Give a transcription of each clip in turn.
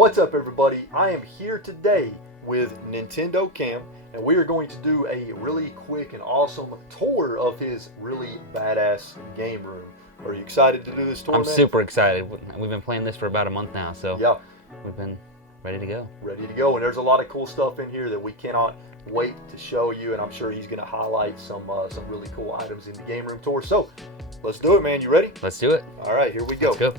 What's up, everybody? I am here today with Nintendo Cam, and we are going to do a really quick and awesome tour of his really badass game room. Are you excited to do this tour, I'm man? super excited. We've been playing this for about a month now, so yeah, we've been ready to go. Ready to go, and there's a lot of cool stuff in here that we cannot wait to show you, and I'm sure he's going to highlight some really cool items in the game room tour. So let's do it, man. You ready? Let's do it. All right, here we go. Let's go.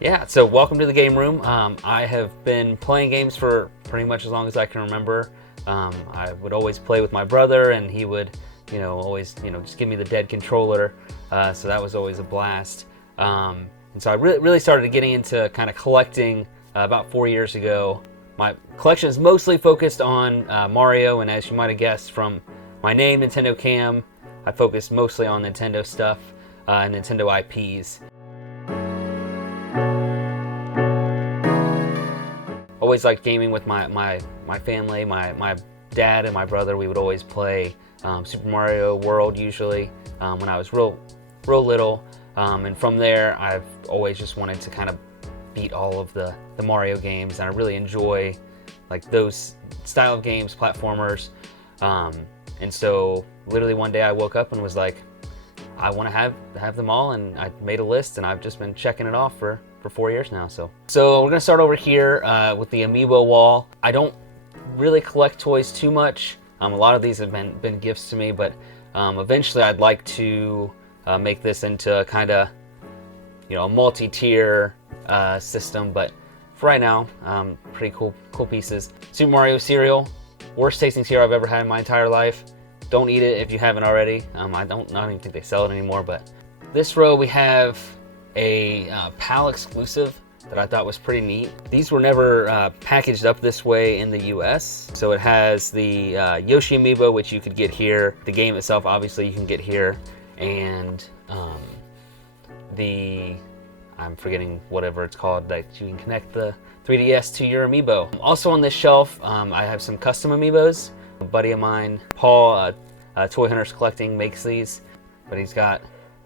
Yeah, so welcome to the game room. I have been playing games for pretty much as long as I can remember. I would always play with my brother, and he would, always, just give me the dead controller. So that was always a blast. And so I really started getting into kind of collecting about 4 years ago. My collection is mostly focused on Mario, and as you might have guessed from my name, Nintendo Cam, I focus mostly on Nintendo stuff and Nintendo IPs. Always liked gaming with my family. My dad and my brother, we would always play Super Mario World usually when I was real little, and from there I've always just wanted to kind of beat all of the Mario games, and I really enjoy like those style of games, platformers, and so literally one day I woke up and was like, I want to have them all, and I made a list, and I've just been checking it off for 4 years now. So we're gonna start over here with the amiibo wall. I don't really collect toys too much. A lot of these have been gifts to me, but eventually I'd like to make this into kind of a multi-tier system. But for right now, pretty cool pieces. Super Mario cereal, worst tasting cereal I've ever had in my entire life. Don't eat it if you haven't already. I don't even think they sell it anymore. But this row we have a PAL exclusive that I thought was pretty neat. These were never packaged up this way in the US. So it has the Yoshi amiibo, which you could get here. The game itself, obviously, you can get here. And I'm forgetting whatever it's called, that you can connect the 3DS to your amiibo. Also on this shelf, I have some custom amiibos. A buddy of mine, Paul, Toy Hunters Collecting, makes these, but he's got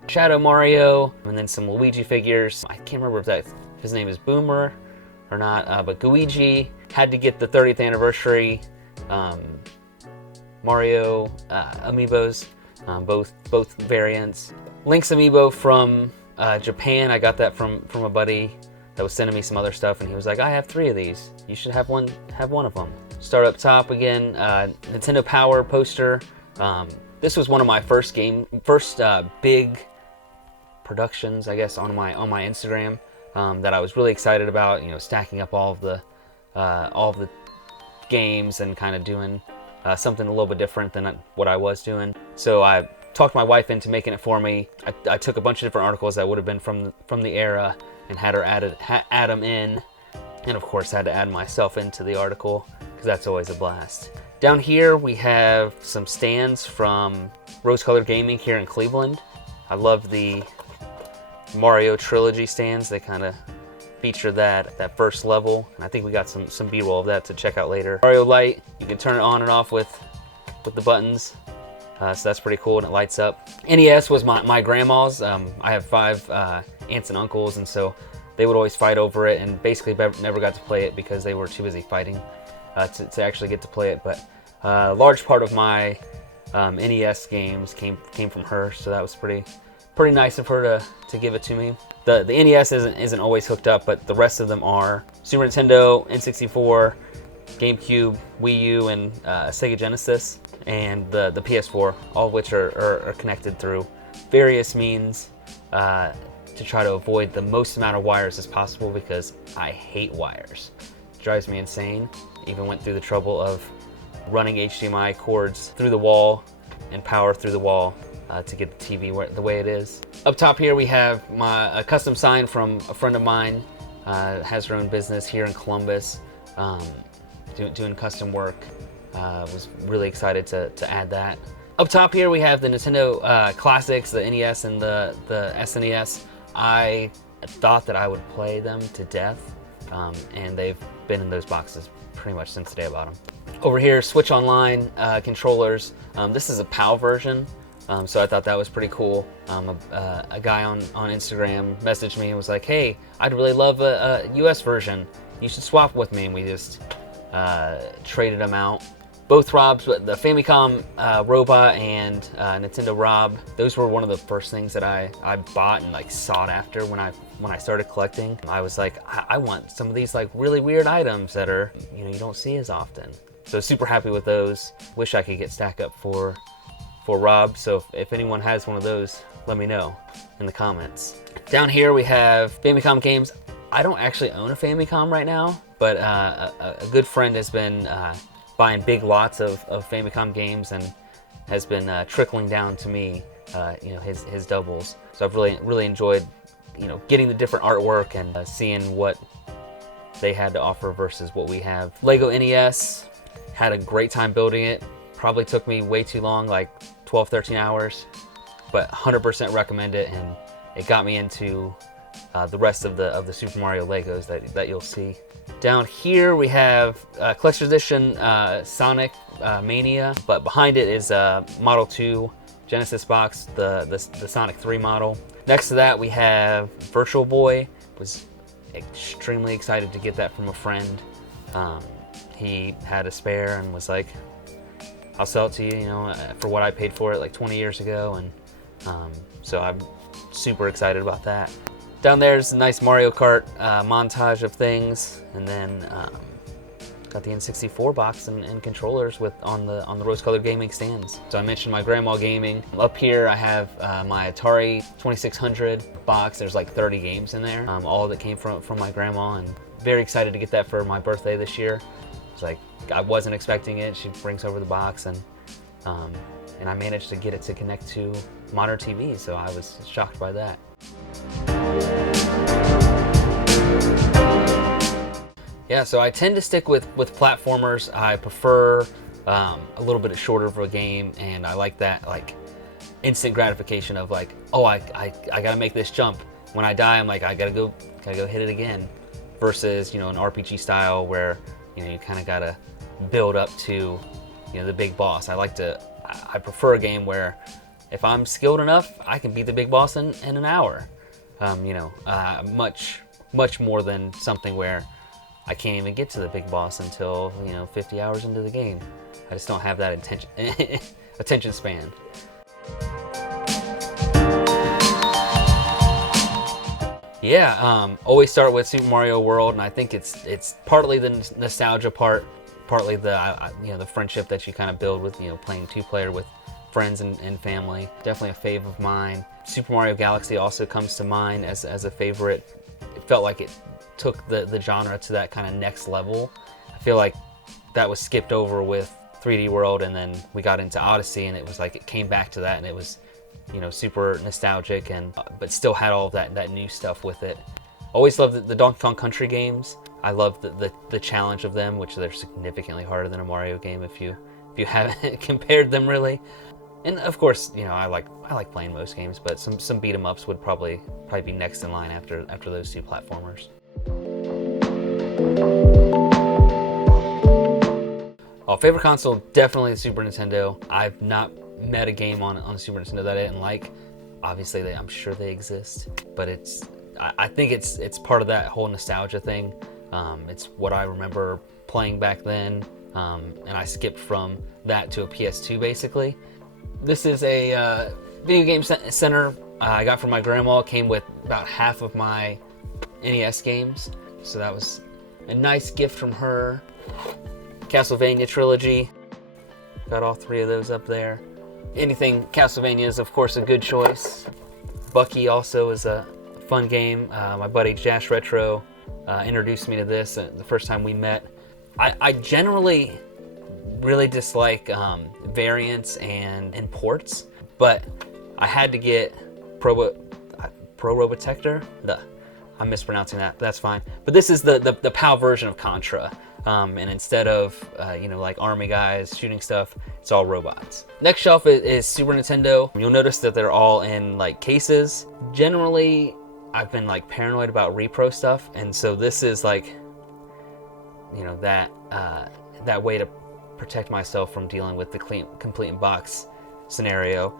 Shadow Mario and then some Luigi figures. I can't remember if his name is Boomer or not, but Luigi. Had to get the 30th anniversary Mario amiibos, both variants. Link's amiibo from Japan. I got that from a buddy that was sending me some other stuff, and he was like, I have 3 of these. You should have one of them. Start up top again, Nintendo Power poster. This was one of my first big productions, I guess, on my Instagram that I was really excited about. Stacking up all of the games and kind of doing something a little bit different than what I was doing. So I talked my wife into making it for me. I took a bunch of different articles that would have been from the era and had her add them in, and of course had to add myself into the article, because that's always a blast. Down here we have some stands from Rose Colored Gaming here in Cleveland. I love the Mario Trilogy stands. They kind of feature that first level, and I think we got some B-roll of that to check out later. Mario Light, you can turn it on and off with the buttons, so that's pretty cool, and it lights up. NES was my grandma's. I have 5 aunts and uncles, and so they would always fight over it, and basically never got to play it because they were too busy fighting to actually get to play it. But a large part of my NES games came from her, so that was pretty nice of her to give it to me. The NES isn't always hooked up, but the rest of them are. Super Nintendo, N64, GameCube, Wii U, and Sega Genesis, and the PS4, all of which are connected through various means to try to avoid the most amount of wires as possible, because I hate wires. It drives me insane. Even went through the trouble of running HDMI cords through the wall and power through the wall to get the TV the way it is. Up top here we have a custom sign from a friend of mine, has her own business here in Columbus, doing custom work. Was really excited to add that. Up top here we have the Nintendo classics, the NES and the SNES. I thought that I would play them to death, and they've been in those boxes pretty much since the day I bought them. Over here, Switch Online controllers. This is a PAL version, so I thought that was pretty cool. A guy on Instagram messaged me and was like, "Hey, I'd really love a US version. You should swap with me," and we just traded them out. Both ROMs, the Famicom Robot and Nintendo Rob, those were one of the first things that I bought and like sought after when I started collecting. I was like, I want some of these like really weird items that are, you don't see as often. So super happy with those. Wish I could get Stack Up for Rob. So if anyone has one of those, let me know in the comments. Down here we have Famicom games. I don't actually own a Famicom right now, but a good friend has been buying big lots of Famicom games and has been trickling down to me, his doubles. So I've really enjoyed, getting the different artwork and seeing what they had to offer versus what we have. Lego NES, had a great time building it. Probably took me way too long, like 12, 13 hours, but 100% recommend it, and it got me into the rest of the Super Mario Legos that you'll see. Down here we have Collector's Edition Sonic Mania, but behind it is Model 2 Genesis box, the Sonic 3 model. Next to that we have Virtual Boy. Was extremely excited to get that from a friend. He had a spare and was like, "I'll sell it to you, for what I paid for it like 20 years ago," and so I'm super excited about that. Down there's a nice Mario Kart montage of things, and then got the N64 box and controllers on the rose-colored gaming stands. So I mentioned my grandma gaming. Up here I have my Atari 2600 box. There's like 30 games in there, all that came from my grandma, and very excited to get that for my birthday this year. It's like I wasn't expecting it. She brings over the box, and I managed to get it to connect to modern TV, so I was shocked by that. Yeah, so I tend to stick with platformers. I prefer a little bit shorter of a game, and I like that like instant gratification of like, oh, I gotta make this jump. When I die, I'm like, I gotta go hit it again. Versus an RPG style where you kind of gotta build up to the big boss. I prefer a game where if I'm skilled enough, I can beat the big boss in an hour. Much more than something where I can't even get to the big boss until 50 hours into the game. I just don't have that attention span. Yeah, always start with Super Mario World, and I think it's partly the nostalgia part, partly the friendship that you kind of build with playing two-player with friends and family. Definitely a fave of mine. Super Mario Galaxy also comes to mind as a favorite. It felt like it took the genre to that kind of next level. I feel like that was skipped over with 3D World, and then we got into Odyssey, and it was like it came back to that, and it was super nostalgic, but still had all of that new stuff with it. Always loved the Donkey Kong Country games. I love the challenge of them, which they're significantly harder than a Mario game if you haven't compared them really. And of course, I like playing most games, but some beat 'em ups would probably be next in line after those two platformers. Favorite console, definitely the Super Nintendo. I've not met a game on the Super Nintendo that I didn't like. Obviously, I'm sure they exist, but I think it's part of that whole nostalgia thing. It's what I remember playing back then, and I skipped from that to a PS2 basically. This is a video game center I got from my grandma. It came with about half of my NES games, so that was a nice gift from her. Castlevania trilogy, got all 3 of those up there. Anything Castlevania is, of course, a good choice. Bucky also is a fun game. My buddy Jash Retro introduced me to this the first time we met. I generally really dislike variants and ports, but I had to get Pro Robotector. I'm mispronouncing that. That's fine. But this is the PAL version of Contra. And instead of like army guys shooting stuff, it's all robots. Next shelf is Super Nintendo. You'll notice that they're all in like cases. Generally, I've been like paranoid about repro stuff, and so this is like, that way to protect myself from dealing with the complete in box scenario.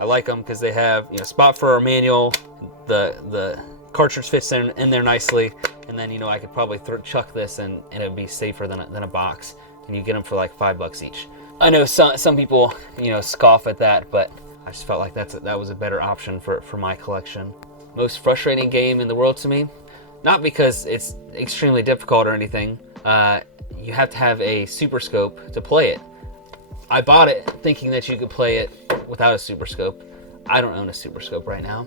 I like them because they have spot for our manual. The cartridge fits in there nicely, and then I could probably chuck this and it would be safer than a box, and you get them for like $5 each. I know some people scoff at that, but I just felt like that was a better option for my collection. Most frustrating game in the world to me, not because it's extremely difficult or anything. You have to have a Super Scope to play it. I bought it thinking that you could play it without a Super Scope. I don't own a Super Scope right now.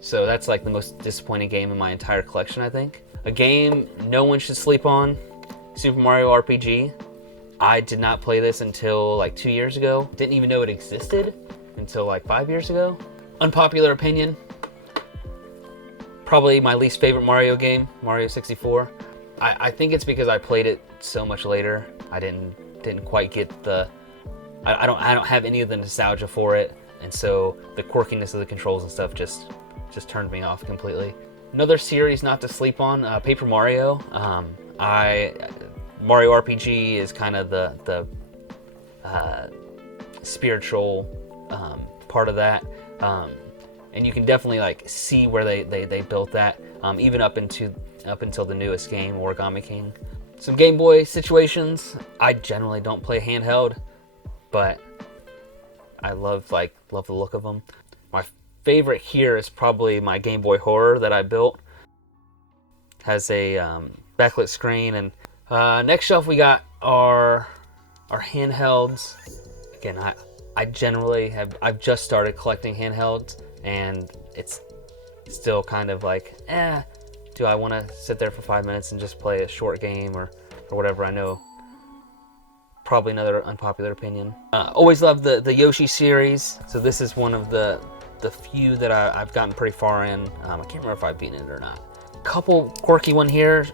So that's like the most disappointing game in my entire collection, I think. A game no one should sleep on, Super Mario RPG. I did not play this until like 2 years ago. Didn't even know it existed until like 5 years ago. Unpopular opinion, probably my least favorite Mario game, Mario 64. I think it's because I played it so much later. I didn't quite get I don't have any of the nostalgia for it, and so the quirkiness of the controls and stuff just turned me off completely. Another series not to sleep on, Paper Mario. Mario RPG is kind of the spiritual part of that, and you can definitely like see where they built that, even up until the newest game, Origami King. Some Game Boy situations. I generally don't play handheld, but I love the look of them. My favorite here is probably my Game Boy Horror that I built. Has a backlit screen, and next shelf we got our handhelds. Again, I've just started collecting handhelds, and it's still kind of like, do I want to sit there for 5 minutes and just play a short game or whatever? I know, probably another unpopular opinion. Always loved the Yoshi series, so this is one of the few that I've gotten pretty far in. I can't remember if I've beaten it or not. Couple quirky one here.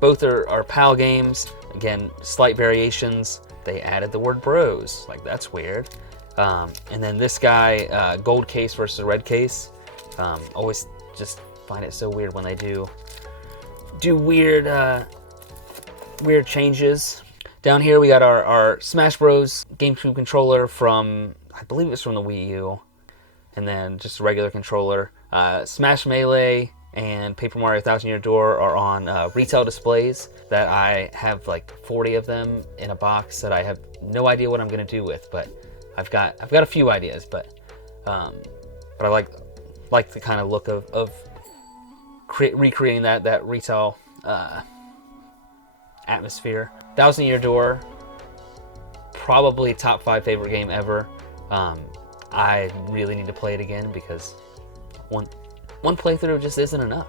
Both are PAL games. Again, slight variations. They added the word bros. Like, that's weird. And then this guy, gold case versus red case. Always just find it so weird when they do weird changes. Down here we got our Smash Bros. GameCube controller from, I believe it was from the Wii U, and then just a regular controller. Smash Melee and Paper Mario 1000 Year Door are on retail displays that I have like 40 of them in a box that I have no idea what I'm going to do with, but I've got a few ideas, but I like the kind of look of recreating that retail atmosphere. 1000 Year Door, probably top 5 favorite game ever. I really need to play it again because one playthrough just isn't enough.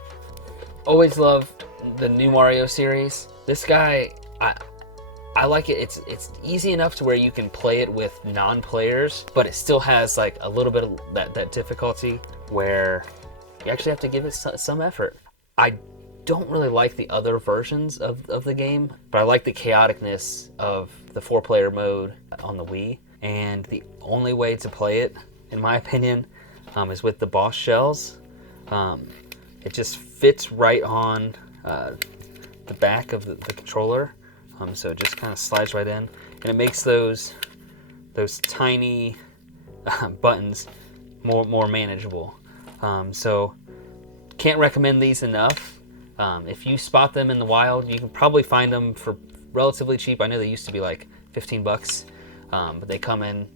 Always loved the new Mario series. This guy, I like it. It's easy enough to where you can play it with non-players, but it still has like a little bit of that difficulty where you actually have to give it some effort. I don't really like the other versions of the game, but I like the chaoticness of the 4-player mode on the Wii. And the only way to play it, in my opinion, is with the boss shells. It just fits right on the back of the controller, so it just kind of slides right in, and it makes those tiny buttons more manageable. So can't recommend these enough. If you spot them in the wild, you can probably find them for relatively cheap. I know they used to be like $15, but they come in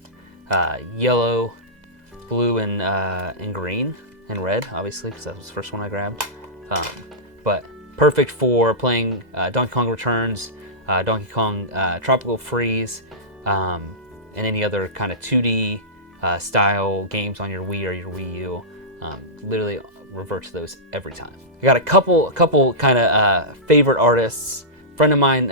yellow, blue and green and red, obviously, because that was the first one I grabbed. But perfect for playing Donkey Kong Returns, Donkey Kong Tropical Freeze, and any other kind of 2D style games on your Wii or your Wii U. Literally revert to those every time. I got a couple kind of favorite artists. Friend of mine,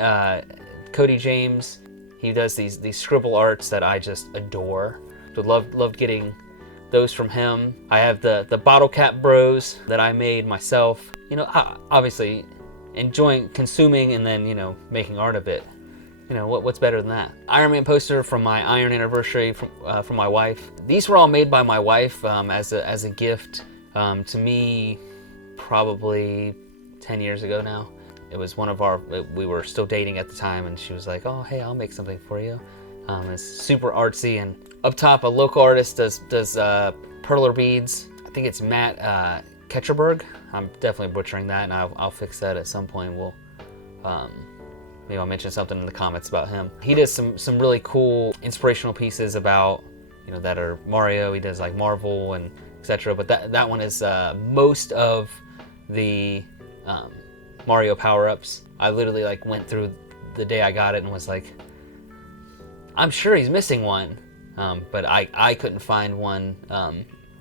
Cody James, he does these scribble arts that I just adore. So loved getting those from him. I have the Bottle Cap Bros that I made myself. You know, obviously enjoying consuming and then, you know, making art of it. You know, what's better than that? Iron Man poster from my Iron Anniversary from my wife. These were all made by my wife as a gift to me, probably 10 years ago now. It was one of we were still dating at the time, and she was like, oh, hey, I'll make something for you. It's super artsy, and up top, a local artist does perler beads. I think it's Matt Ketcherberg. I'm definitely butchering that, and I'll fix that at some point. We'll maybe I'll mention something in the comments about him. He does some really cool inspirational pieces about, you know, that are Mario. He does like Marvel and etc. But that one is most of the Mario power-ups. I literally like went through the day I got it and was like, I'm sure he's missing one, but I couldn't find one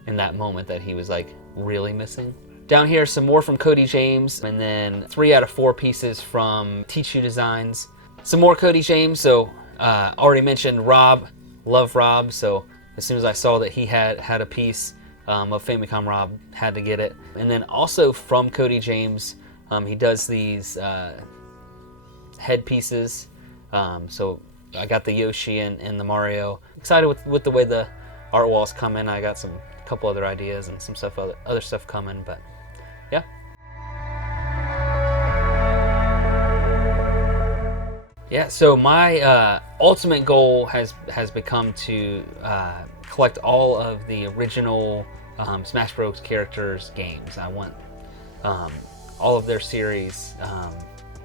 in that moment that he was like really missing. Down here, some more from Cody James, and then 3 out of 4 pieces from Teach You Designs. Some more Cody James. So already mentioned Rob, love Rob. So as soon as I saw that he had a piece of Famicom Rob, had to get it. And then also from Cody James, he does these head pieces. So I got the Yoshi and the Mario. Excited with the way the art walls come in. I got a couple other ideas and some stuff, other stuff coming, but yeah. Yeah, so my ultimate goal has become to collect all of the original Smash Bros. Characters games. I want all of their series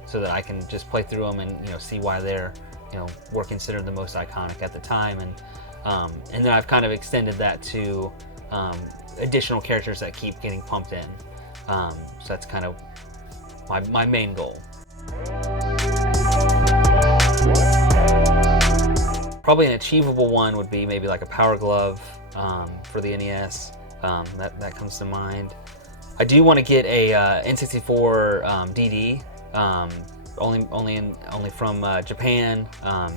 so that I can just play through them and, you know, see why they're, you know, were considered the most iconic at the time, and then I've kind of extended that to additional characters that keep getting pumped in. So that's kind of my main goal. Probably an achievable one would be maybe like a Power Glove for the NES. That comes to mind. I do want to get a N64 DD. Only from Japan,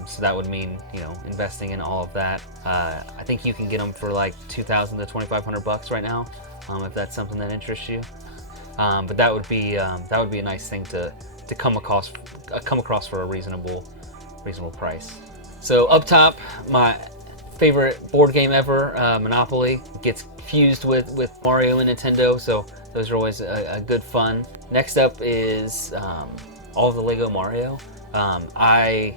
so that would mean, you know, investing in all of that. I think you can get them for like $2,000 to $2,500 right now, if that's something that interests you. But that would be a nice thing to come across for a reasonable price. So up top, my favorite board game ever, Monopoly, gets fused with Mario and Nintendo, so those are always a good fun. Next up is all of the Lego Mario. I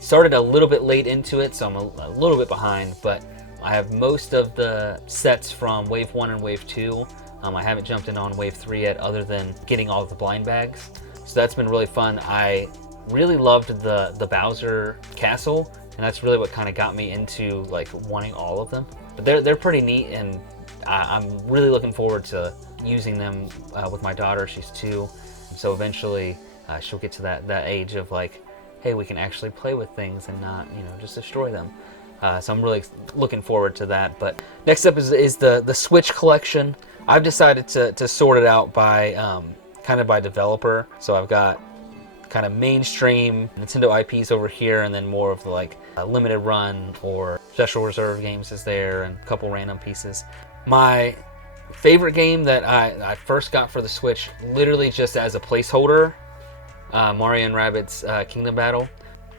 started a little bit late into it, so I'm a little bit behind, but I have most of the sets from Wave 1 and Wave 2. I haven't jumped in on Wave 3 yet, other than getting all of the blind bags. So that's been really fun. I really loved the Bowser castle, and that's really what kind of got me into like wanting all of them. But they're pretty neat, and I'm really looking forward to using them with my daughter. She's 2, so eventually she'll get to that age of like, hey, we can actually play with things and not, you know, just destroy them. So I'm really looking forward to that. But next up is the Switch collection. I've decided to sort it out by kind of by developer. So I've got kind of mainstream Nintendo IPs over here, and then more of the like limited run or special reserve games is there, and a couple random pieces. My favorite game that I first got for the Switch, literally just as a placeholder, Mario and Rabbids Kingdom Battle.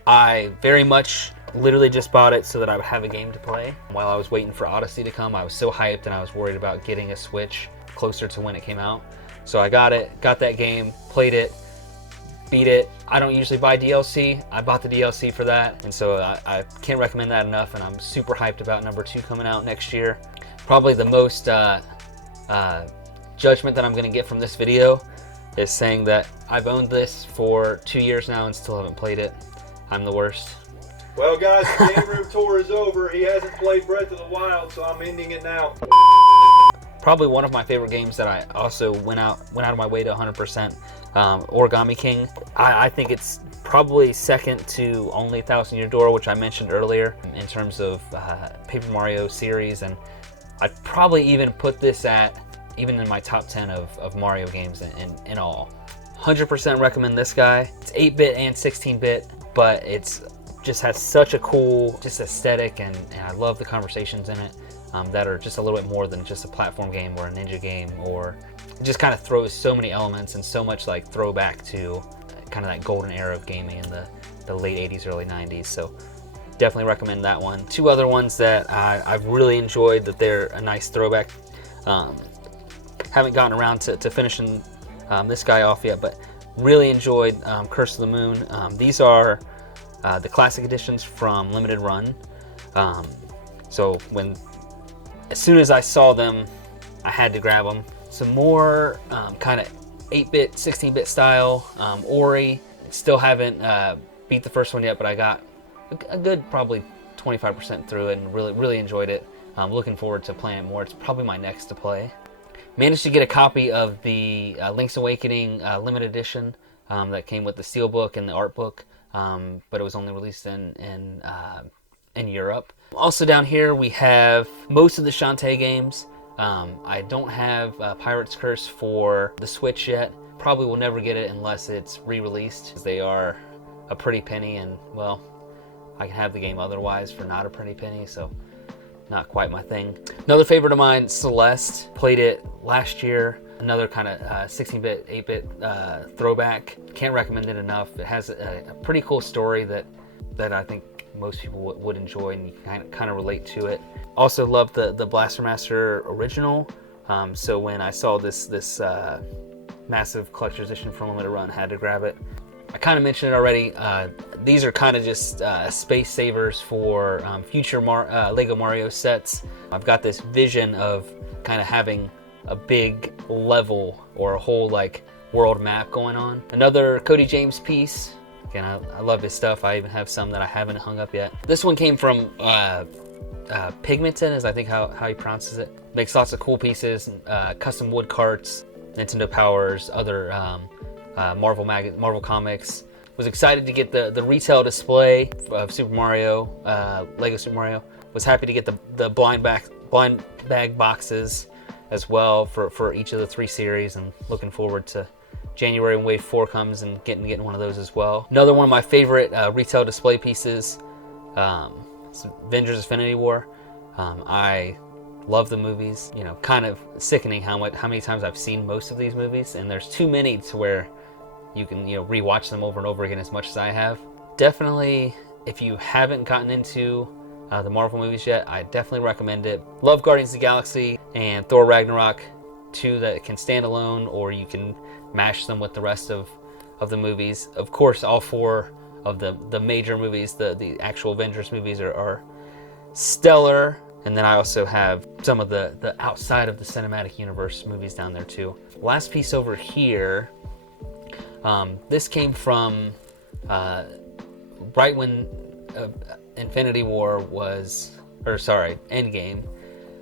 I very much literally just bought it so that I would have a game to play. While I was waiting for Odyssey to come, I was so hyped, and I was worried about getting a Switch closer to when it came out. So I got that game, played it, beat it. I don't usually buy DLC. I bought the DLC for that, and so I can't recommend that enough, and I'm super hyped about number 2 coming out next year. Probably the most judgment that I'm going to get from this video is saying that I've owned this for 2 years now and still haven't played it. I'm the worst. Well, guys, the game room tour is over. He hasn't played Breath of the Wild, so I'm ending it now. Probably one of my favorite games that I also went out of my way to 100%. Origami King. I think it's probably second to only Thousand Year Door, which I mentioned earlier in terms of Paper Mario series, and I'd probably even put this even in my top 10 of Mario games in all. 100% recommend this guy. It's 8-bit and 16-bit, but it's just has such a cool aesthetic, and I love the conversations in it that are just a little bit more than just a platform game or a ninja game, or it just kind of throws so many elements and so much like throwback to kind of that golden era of gaming in the late 80s, early 90s. So definitely recommend that one. Two other ones that I've really enjoyed that they're a nice throwback. Haven't gotten around to finishing this guy off yet, but really enjoyed Curse of the Moon. These are the classic editions from Limited Run. So as soon as I saw them, I had to grab them. Some more kind of 8-bit, 16-bit style. Ori, still haven't beat the first one yet, but I got a good probably 25% through it and really enjoyed it. I'm looking forward to playing it more. It's probably my next to play. Managed to get a copy of the Link's Awakening limited edition that came with the steelbook and the art book, but it was only released in Europe. Also down here we have most of the Shantae games. I don't have Pirate's Curse for the Switch yet. Probably will never get it unless it's re-released. They are a pretty penny, and well, I can have the game otherwise for not a pretty penny, so not quite my thing. Another favorite of mine, Celeste. Played it last year. Another kind of 16-bit, 8-bit throwback. Can't recommend it enough. It has a pretty cool story that I think most people would enjoy, and you can kind of relate to it. Also love the Blaster Master original. So when I saw this massive collector's edition from Limited Run, had to grab it. I kind of mentioned it already. These are kind of just space savers for future Lego Mario sets. I've got this vision of kind of having a big level or a whole like world map going on. Another Cody James piece. Again, I love his stuff. I even have some that I haven't hung up yet. This one came from Pigmenton, is I think how he pronounces it. Makes lots of cool pieces, custom wood carts, Nintendo Powers, other Marvel Comics. Was excited to get the retail display of Super Mario, Lego Super Mario. Was happy to get the blind bag boxes as well for each of the 3 series, and looking forward to January when Wave 4 comes and getting one of those as well. Another one of my favorite retail display pieces, Avengers Infinity War. I love the movies. You know, kind of sickening how many times I've seen most of these movies, and there's too many to where you can rewatch them over and over again as much as I have. Definitely, if you haven't gotten into the Marvel movies yet, I definitely recommend it. Love Guardians of the Galaxy and Thor Ragnarok, 2 that can stand alone, or you can mash them with the rest of the movies. Of course, all 4 of the major movies, the actual Avengers movies are stellar. And then I also have some of the outside of the cinematic universe movies down there too. Last piece over here, this came from right when Endgame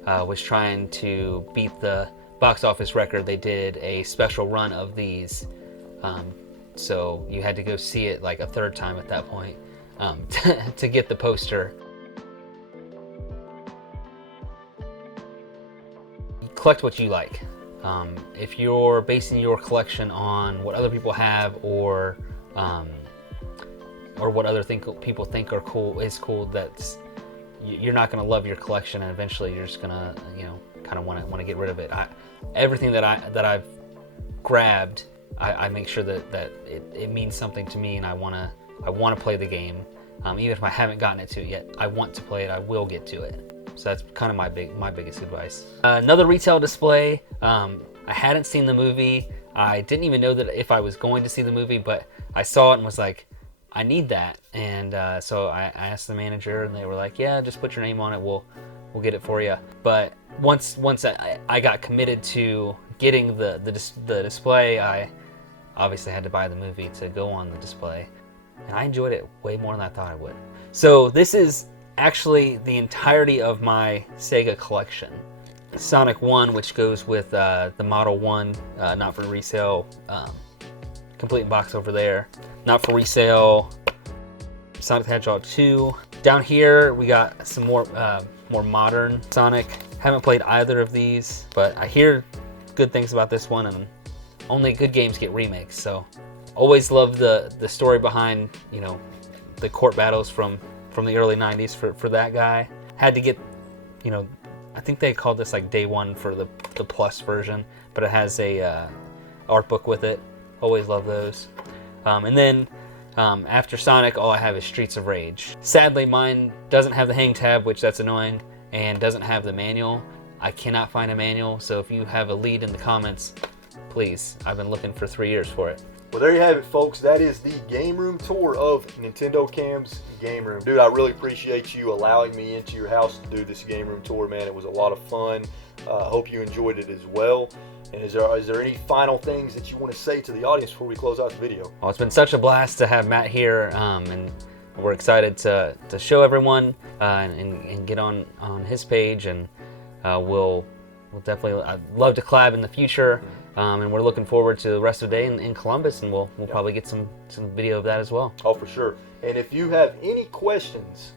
was trying to beat the box office record. They did a special run of these, so you had to go see it like a 3rd time at that point to get the poster. Collect what you like. If you're basing your collection on what other people have, or what other people think are cool, you're not going to love your collection, and eventually you're just going to kind of want to get rid of it. Everything that I've grabbed, I make sure that it means something to me, and I want to play the game. Even if I haven't gotten it to it yet, I want to play it. I will get to it. So that's kind of my biggest advice. Another retail display. I hadn't seen the movie. I didn't even know that if I was going to see the movie, but I saw it and was like, I need that. And so I asked the manager, and they were like, yeah, just put your name on it. We'll get it for you. But once I got committed to getting the display, I obviously had to buy the movie to go on the display. And I enjoyed it way more than I thought I would. So this is actually the entirety of my Sega collection. Sonic 1, which goes with the Model 1, not for resale, complete box over there. Not for resale, Sonic the Hedgehog 2. Down here we got some more modern Sonic. Haven't played either of these, but I hear good things about this one, and only good games get remakes. So always loved the story behind, you know, the court battles from the early 90s for that guy. Had to get, you know, I think they called this like day one for the plus version, but it has a art book with it. Always love those. And then after Sonic, all I have is Streets of Rage. Sadly, mine doesn't have the hang tab, which that's annoying, and doesn't have the manual. I cannot find a manual, so if you have a lead in the comments, please. I've been looking for 3 years for it. Well, there you have it, folks. That is the game room tour of Nintendo Cam's game room. Dude, I really appreciate you allowing me into your house to do this game room tour, man. It was a lot of fun. I hope you enjoyed it as well. And is there any final things that you want to say to the audience before we close out the video? Well, it's been such a blast to have Matt here, and we're excited to show everyone and get on his page, and we'll definitely, I'd love to collab in the future. And we're looking forward to the rest of the day in Columbus, and we'll probably get some video of that as well. Oh, for sure. And if you have any questions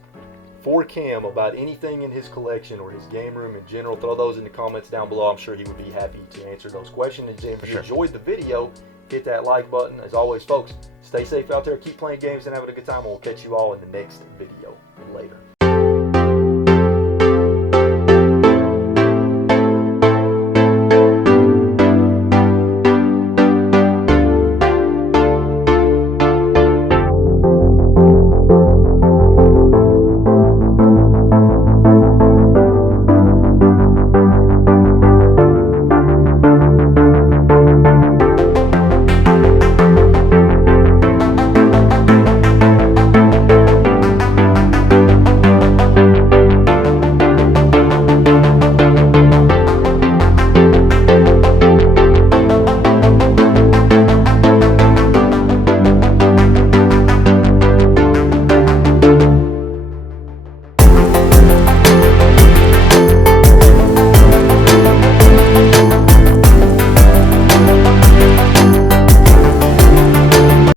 for Cam about anything in his collection or his game room in general, throw those in the comments down below. I'm sure he would be happy to answer those questions. And if you enjoyed the video, hit that like button. As always, folks, stay safe out there, keep playing games and having a good time, and we'll catch you all in the next video. Later.